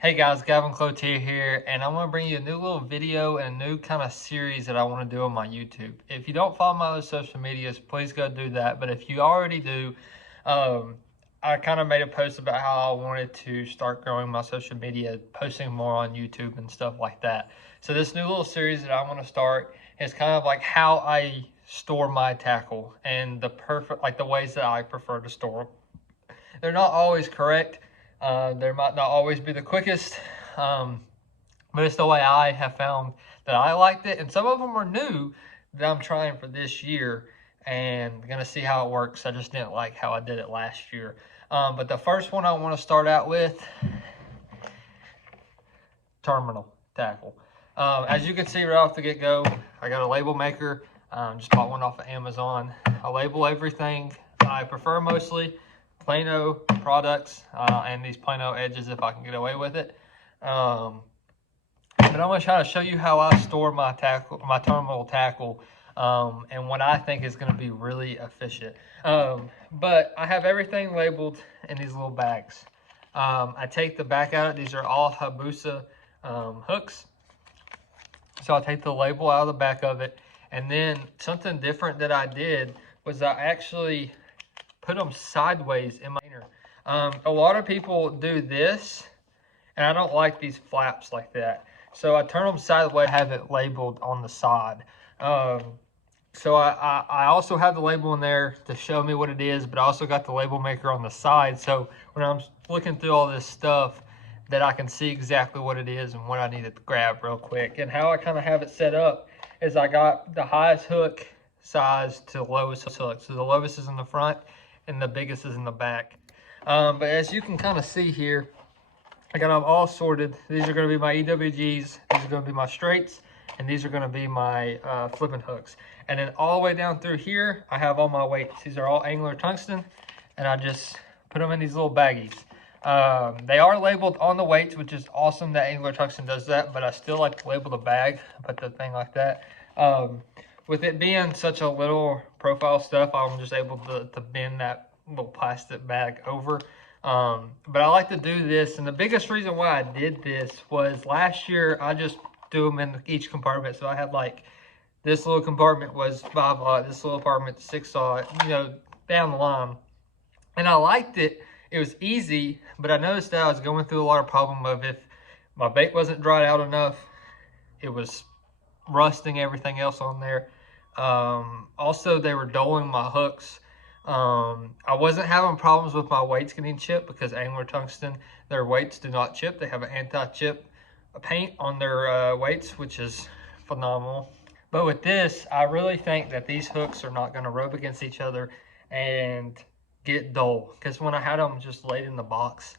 Hey guys, Gavin Cloutier here, and I'm going to bring you a new little video and a new kind of series that I want to do on my YouTube. If you don't follow my other social medias, please go do that. But if you already do, I kind of made a post about how I wanted to start growing my social media, posting more on YouTube and stuff like that. So this new little series that I want to start is kind of like how I store my tackle and the ways that I prefer to store them. They're not always correct. They might not always be the quickest, but it's the way I have found that I liked it. And some of them are new that I'm trying for this year and gonna see how it works. I just didn't like how I did it last year. But the first one I want to start out with, terminal tackle. As you can see right off the get-go, I got a label maker. Just bought one off of Amazon. I label everything. I prefer mostly Plano products and these Plano edges if I can get away with it. But I'm going to try to show you how I store my tackle, my terminal tackle, and what I think is going to be really efficient. But I have everything labeled in these little bags. I take the back out. These are all Hayabusa hooks. So I'll take the label out of the back of it. And then something different that I did was I actually put them sideways in my container. A lot of people do this, and I don't like these flaps like that. So I turn them sideways, have it labeled on the side. So I also have the label in there to show me what it is, but I also got the label maker on the side. So when I'm looking through all this stuff, that I can see exactly what it is and what I need to grab real quick. And how I kind of have it set up is I got the highest hook size to the lowest hook. So the lowest is in the front and the biggest is in the back. But as you can kind of see here, I got them all sorted. These are going to be my EWGs, these are going to be my straights, and these are going to be my flipping hooks. And then all the way down through here, I have all my weights. These are all Angler tungsten, and I just put them in these little baggies. They are labeled on the weights, which is awesome that Angler Tungsten does that, but I still like to label the bag, put the thing like that. With it being such a little profile stuff, I'm just able to bend that little plastic bag over. But I like to do this, and the biggest reason why I did this was last year I just do them in each compartment. So I had like this little compartment was 5/0, this little compartment 6/0, you know, down the line, and I liked it. It was easy, but I noticed that I was going through a lot of problem of if my bait wasn't dried out enough, it was rusting everything else on there. Also, they were doling my hooks. I wasn't having problems with my weights getting chipped because Angler Tungsten, their weights do not chip. They have an anti-chip paint on their weights, which is phenomenal. But with this, I really think that these hooks are not going to rub against each other and get dull, because when I had them just laid in the box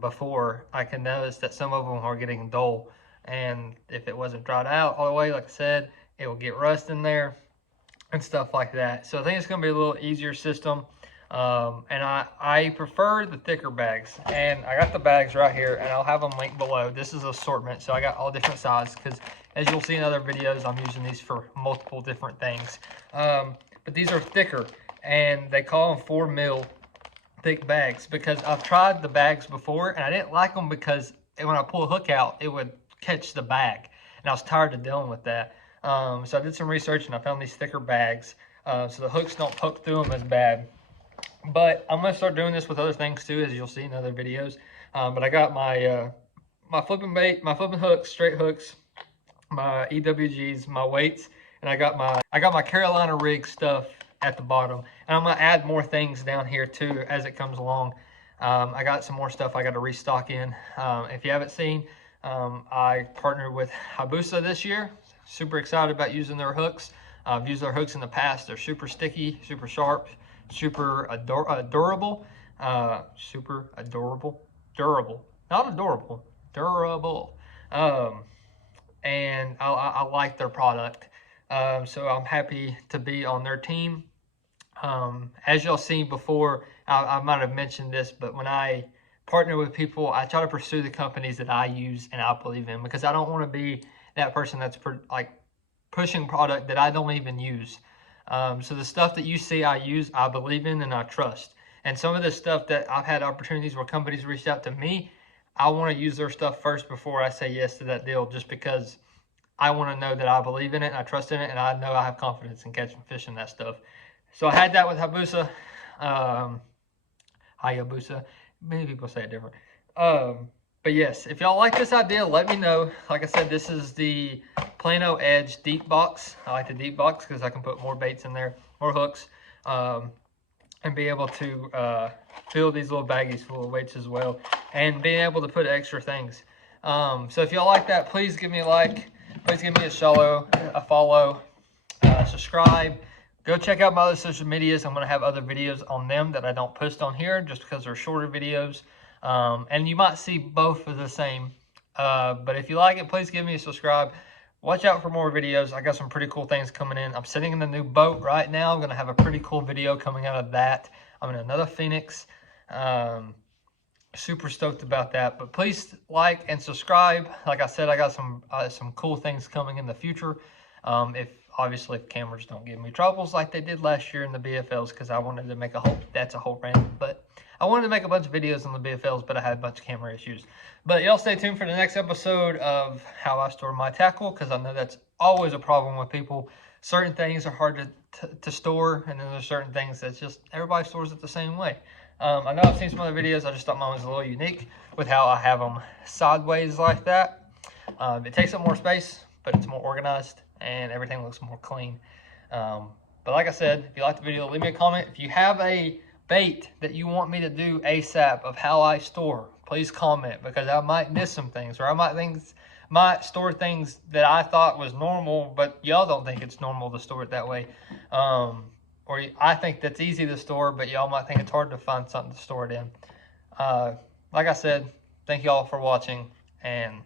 before, I can notice that some of them are getting dull, and if it wasn't dried out all the way, like I said, it will get rust in there and stuff like that. So I think it's going to be a little easier system, and I prefer the thicker bags, and I got the bags right here, and I'll have them linked below. This is assortment, so I got all different sizes, because as you'll see in other videos, I'm using these for multiple different things. But these are thicker, and they call them 4 mil thick bags, because I've tried the bags before and I didn't like them because when I pull a hook out, it would catch the bag, and I was tired of dealing with that. So I did some research and I found these thicker bags, so the hooks don't poke through them as bad. But I'm gonna start doing this with other things too, as you'll see in other videos. But I got my my flipping bait, my flipping hooks, straight hooks, my EWGs, my weights, and I got my Carolina rig stuff at the bottom, and I'm gonna add more things down here too as it comes along. I got some more stuff I got to restock in. If you haven't seen, I partnered with Hayabusa this year. Super excited about using their hooks. I've used their hooks in the past. They're super sticky, super sharp, super durable, durable, not adorable, durable. And I like their product. So I'm happy to be on their team. As y'all seen before, I might have mentioned this, but when I partner with people, I try to pursue the companies that I use and I believe in, because I don't want to be that person that's like pushing product that I don't even use. So the stuff that you see I use, I believe in and I trust. And some of the stuff that I've had opportunities where companies reached out to me, I want to use their stuff first before I say yes to that deal, just because I want to know that I believe in it, and I trust in it, and I know I have confidence in catching fish and that stuff. So I had that with Hayabusa. Hayabusa. Many people say it different. But yes, if y'all like this idea, let me know. Like I said, this is the Plano Edge deep box. I like the deep box because I can put more baits in there, more hooks, and be able to fill these little baggies full of weights as well, and being able to put extra things. So if y'all like that, please give me a like. Please give me a follow, subscribe. Go check out my other social medias. I'm going to have other videos on them that I don't post on here just because they're shorter videos. And you might see both of the same. But if you like it, please give me a subscribe. Watch out for more videos. I got some pretty cool things coming in. I'm sitting in the new boat right now. I'm going to have a pretty cool video coming out of that. I'm in another Phoenix. Super stoked about that. But please like and subscribe. Like I said, I got some cool things coming in the future. Obviously, if cameras don't give me troubles like they did last year in the BFLs, because I wanted to make that's a whole rant, but I wanted to make a bunch of videos on the BFLs, but I had a bunch of camera issues. But y'all stay tuned for the next episode of how I store my tackle, because I know that's always a problem with people. Certain things are hard to store, and then there's certain things that's just everybody stores it the same way. I know I've seen some other videos. I just thought mine was a little unique with how I have them sideways like that. It takes up more space, but it's more organized, and everything looks more clean. But like I said, if you like the video, leave me a comment. If you have a bait that you want me to do ASAP of how I store, please comment, because I might miss some things, or I might store things that I thought was normal, but y'all don't think it's normal to store it that way. Or I think that's easy to store, but y'all might think it's hard to find something to store it in. Like I said, thank y'all for watching, and